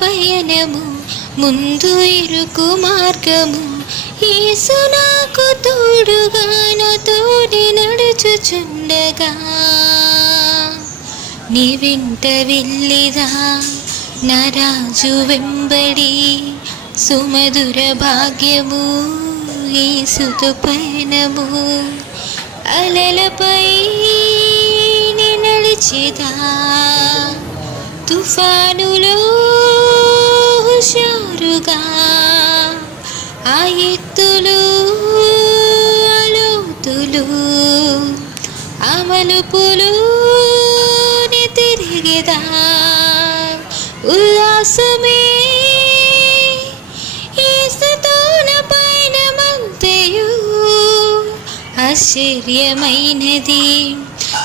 పయనము ముందు ఇరుకు మార్గము యేసు నాకు తోడుగా నా తోడి నడుచుచుండగా నీ వెంట వెళ్ళిదా నా రాజు వెంబడి సుమధుర భాగ్యము యేసుతో పయనము అలలపై నడిచేదా తుఫానులో హుషారుగా ఆ ఎత్తులు లోతులు ఆ మలుపులు తిరిగేదా ఉల్లాసమే యేసుతోన పయనమంతయు ఆశ్చర్యమైనది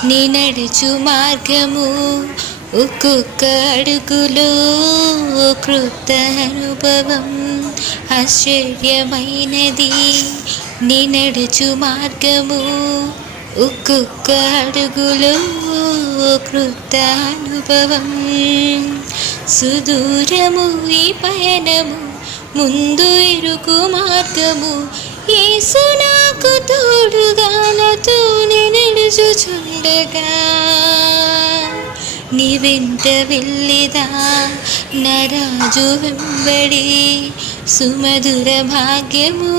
నీ నడుచు మార్గము ఒక్కొక్క అడుగులో కృత అనుభవం ఆశ్చర్యమైనది నీ నడుచు మార్గము ఒక్కొక్క అడుగులో కృత అనుభవం సుదూరము ఈ పయనము ముందు ఇరుకు మార్గము యేసు నాకు తోడుగా నాతోనే నడుచుచుండగా నీ వెంట వెళ్ళిదా నా రాజు వెంబడి సుమధుర భాగ్యము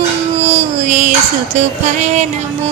యేసుతో పయనము.